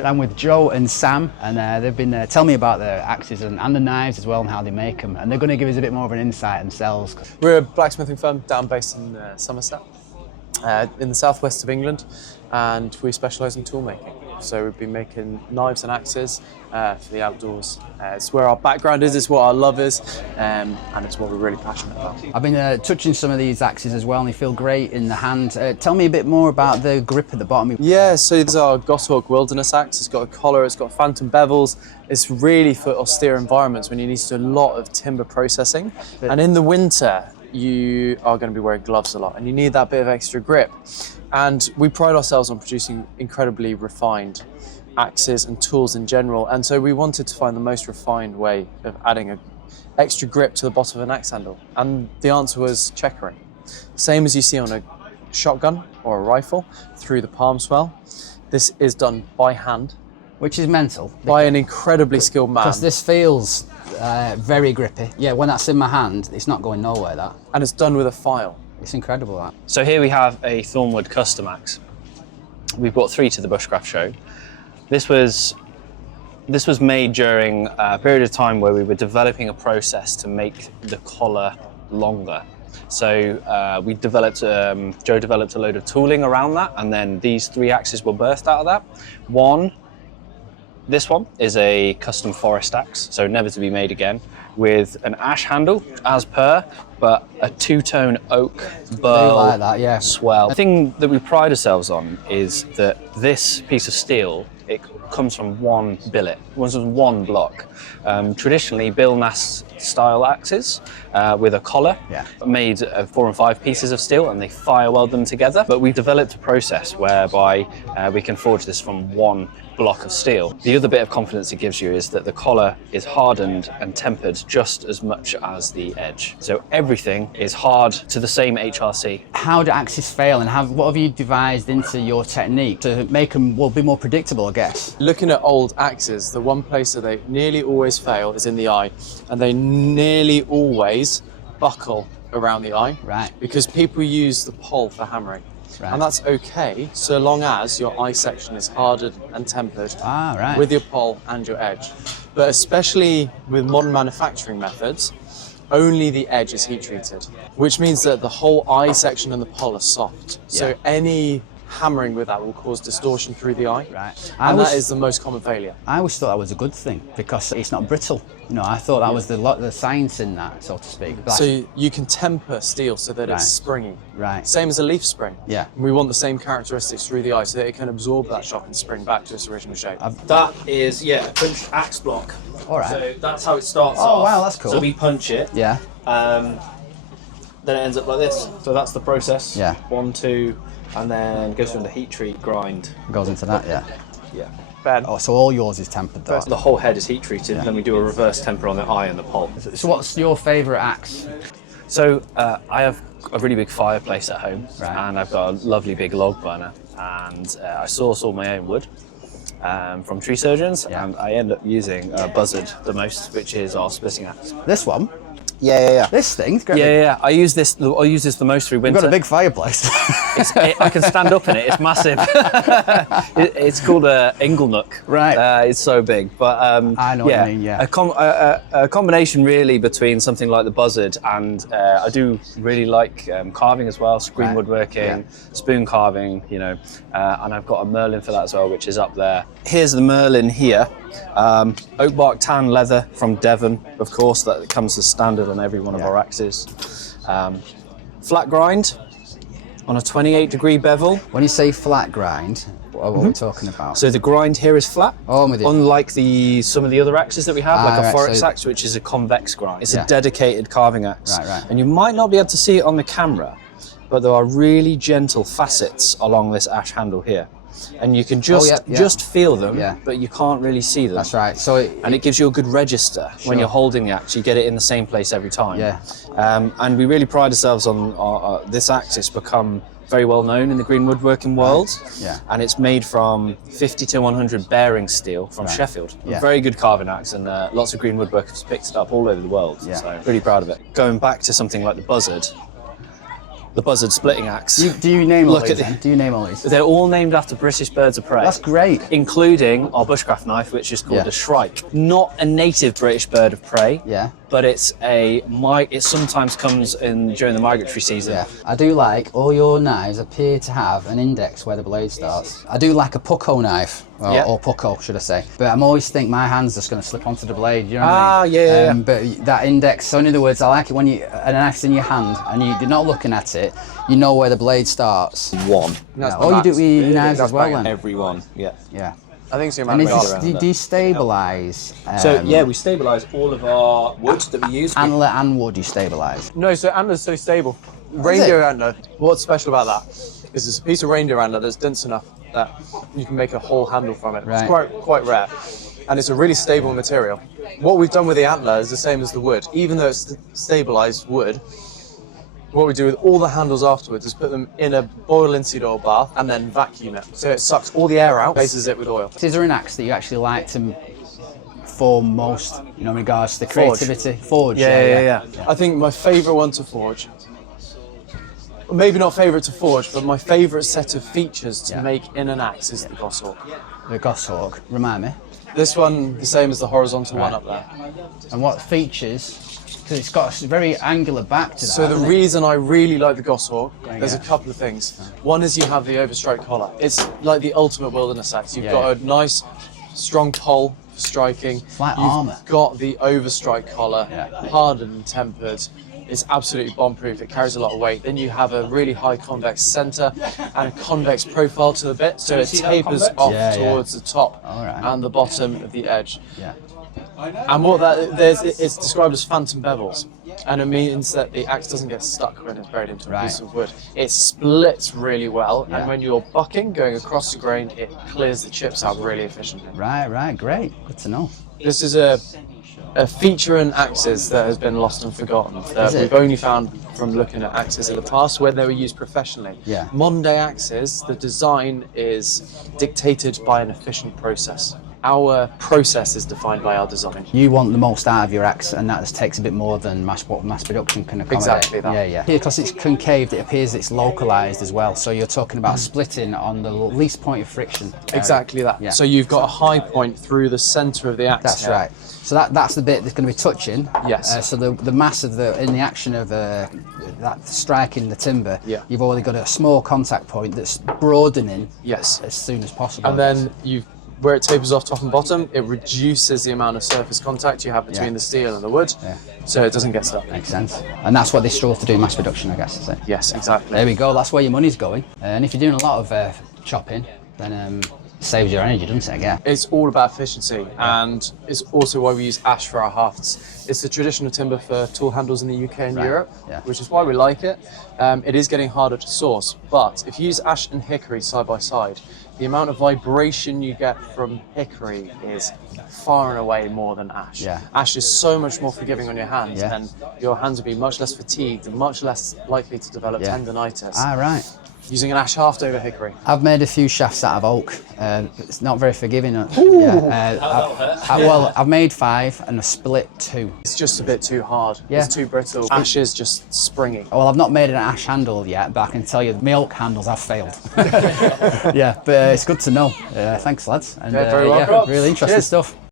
I'm with Joe and Sam, and they've been telling me about the axes and the knives as well and how they make them, and they're going to give us a bit more of an insight themselves. We're a blacksmithing firm down based in Somerset, in the southwest of England, and we specialise in tool making. So we've been making knives and axes for the outdoors. It's where our background is, it's what our love is, and it's what we're really passionate about. I've been touching some of these axes as well, and they feel great in the hand. Tell me a bit more about the grip at the bottom. Yeah, so this is our Goshawk Wilderness axe. It's got a collar, it's got phantom bevels. It's really for austere environments when you need to do a lot of timber processing. And in the winter, you are going to be wearing gloves a lot, and you need that bit of extra grip. And we pride ourselves on producing incredibly refined axes and tools in general. And so we wanted to find the most refined way of adding an extra grip to the bottom of an axe handle. And the answer was checkering. Same as you see on a shotgun or a rifle through the palm swell. This is done by hand. Which is mental. By an incredibly skilled man. Because this feels very grippy. Yeah, when that's in my hand, it's not going nowhere, that. And it's done with a file. It's incredible, that. So here we have a Thornwood custom axe. We've brought 3 to the Bushcraft Show. This was made during a period of time where we were developing a process to make the collar longer. So we developed, Joe developed a load of tooling around that, and then these 3 axes were birthed out of that. This one is a custom forest axe, so never to be made again, with an ash handle as per, but a 2-tone oak burl like that, yeah. swell. The thing that we pride ourselves on is that this piece of steel, it comes from one billet, one block. Traditionally, Bill Nass style axes with a collar, made of 4 and 5 pieces of steel, and they fire weld them together. But we've developed a process whereby we can forge this from one block of steel. The other bit of confidence it gives you is that the collar is hardened and tempered just as much as the edge. So everything is hard to the same HRC. How do axes fail, and what have you devised into your technique to make them be more predictable, I guess? Looking at old axes, the one place that they nearly always fail is in the eye, and they nearly always buckle around the eye. Right. Because people use the pole for hammering. Right. And that's okay, so long as your eye section is hardened and tempered with your pole and your edge. But especially with modern manufacturing methods, only the edge is heat treated, which means that the whole eye section and the pole are soft. So any hammering with that will cause distortion through the eye. Right. And that is the most common failure. I always thought that was a good thing because it's not brittle. You know, I thought that was the science in that, so to speak. So you can temper steel so that it's springy. Right. Same as a leaf spring. Yeah. We want the same characteristics through the eye so that it can absorb that shock and spring back to its original shape. That is, a punched axe block. All right. So that's how it starts off. Oh, wow, that's cool. So we punch it. Yeah. Then it ends up like this. So that's the process. Yeah. 1, 2, and then goes from the heat treat grind. Goes into that, yeah. Yeah. Oh, so all yours is tempered though? The whole head is heat treated, then we do a reverse temper on the eye and the pole. So what's your favourite axe? So I have a really big fireplace at home, and I've got a lovely big log burner, and I source all my own wood from tree surgeons, and I end up using Buzzard the most, which is our splitting axe. This one? Yeah. This thing's great. Yeah. I use this the most through winter. You've got a big fireplace. I can stand up in it. It's massive. It's called a Inglenook. Right. It's so big, but I know what you mean. Yeah. A combination really between something like the Buzzard and I do really like carving as well, screen woodworking, spoon carving. You know, and I've got a Merlin for that as well, which is up there. Here's the Merlin here. Oak bark tan leather from Devon, of course, that comes as standard on every one of our axes. Flat grind on a 28-degree bevel. When you say flat grind, what are we talking about? So the grind here is flat, I'm with you. unlike some of the other axes that we have, like a Forex axe, which is a convex grind. It's a dedicated carving axe. Right. And you might not be able to see it on the camera, but there are really gentle facets along this ash handle here. And you can just feel them, but you can't really see them. That's right. And it gives you a good register when you're holding the axe. You get it in the same place every time. Yeah. And we really pride ourselves on this axe. It's become very well known in the green woodworking world. Yeah. And it's made from 50 to 100 bearing steel from Sheffield. A very good carving axe, and lots of green woodworkers picked it up all over the world. Yeah. So really proud of it. Going back to something like the Buzzard, the buzzard splitting axe. Do you name all Look these at then? Do you name all these? They're all named after British birds of prey. That's great. Including our bushcraft knife, which is called Yeah. a shrike. Not a native British bird of prey, Yeah. but it sometimes comes in during the migratory season. Yeah, I do like all your knives appear to have an index where the blade starts. I do like a pucko knife, or pucko should I say, but I'm always think my hand's just going to slip onto the blade, you know what I mean? Yeah. But that index, so in other words, I like it when a knife's in your hand and you're not looking at it, you know where the blade starts. One. Yeah. Oh, you do it with your knives as well then? Every one, yeah. Yeah. I think it's the And amount is of this, weight. do you destabilise So yeah, we stabilise all of our wood that we use. antler and wood you stabilise? No, so antler's so stable. Reindeer antler, what's special about that is it's a piece of reindeer antler that's dense enough that you can make a whole handle from it. Right. It's quite rare. And it's a really stable material. What we've done with the antler is the same as the wood. Even though it's stabilised wood, what we do with all the handles afterwards is put them in a boil linseed oil bath and then vacuum it. So it sucks all the air out, bases it with oil. Is there an axe that you actually like to form most, in regards to the Forge. creativity? Forge. Yeah. I think my favourite one to forge, maybe not favourite to forge, but my favourite set of features to make in an axe is the goshawk. The goshawk. Remind me. This one, the same as the horizontal one Right. up there. And what features? Because it's got a very angular back to that. So the hasn't it? reason I really like the goshawk, there's a yeah. couple of things. One is you have the overstrike collar. It's like the ultimate wilderness axe. You've Yeah, got a nice, strong pole for striking. It's like You've armour. got the overstrike collar, Yeah. hardened and tempered. It's absolutely bomb-proof. It carries a lot of weight. Then you have a really high convex center and a convex profile to the bit, so it tapers off Yeah, yeah. towards the top All right. and the bottom of the edge. Yeah. And it's described as phantom bevels, and it means that the axe doesn't get stuck when it's buried into a Right. piece of wood. It splits really well, Yeah. and when you're bucking, going across the grain, it clears the chips out really efficiently. Right. Great. Good to know. This is a feature in axes that has been lost and forgotten, that Is it? we've only found from looking at axes in the past where they were used professionally. Yeah. Modern day axes, the design is dictated by an efficient process. Our process is defined by our design. You want the most out of your axe, and that just takes a bit more than what mass production can accommodate. Exactly that. Yeah. Because it's concaved, it appears it's localized as well. So you're talking about splitting on the least point of friction. Exactly that. Yeah. So you've got a high point through the centre of the axe. That's here. right. So that's the bit that's going to be touching. Yes. So the mass of in the action of that striking the timber, Yeah. you've already got a small contact point that's broadening Yes. as soon as possible. And then where it tapers off top and bottom, it reduces the amount of surface contact you have between Yeah. the steel and the wood, so it doesn't get stuck. Makes sense. And that's what they strove to do in mass production, I guess, is it? Yes, exactly. There we go. That's where your money's going. And if you're doing a lot of chopping, then it saves your energy, doesn't it? Yeah. It's all about efficiency, and it's also why we use ash for our hafts. It's the traditional timber for tool handles in the UK and Right, Europe, yeah. which is why we like it. It is getting harder to source, but if you use ash and hickory side by side, the amount of vibration you get from hickory is far and away more than ash. Yeah. Ash is so much more forgiving on your hands, Yeah. and your hands will be much less fatigued and much less likely to develop Yeah. tendonitis. Right. Using an ash haft over hickory. I've made a few shafts out of oak. It's not very forgiving. I've made 5 and I've split 2. It's just a bit too hard. Yeah. It's too brittle. Ash is just springy. Well, I've not made an ash handle yet, but I can tell you my oak handles have failed. Yeah, but it's good to know. Thanks, lads. And, Yeah, very welcome. really interesting Cheers. stuff.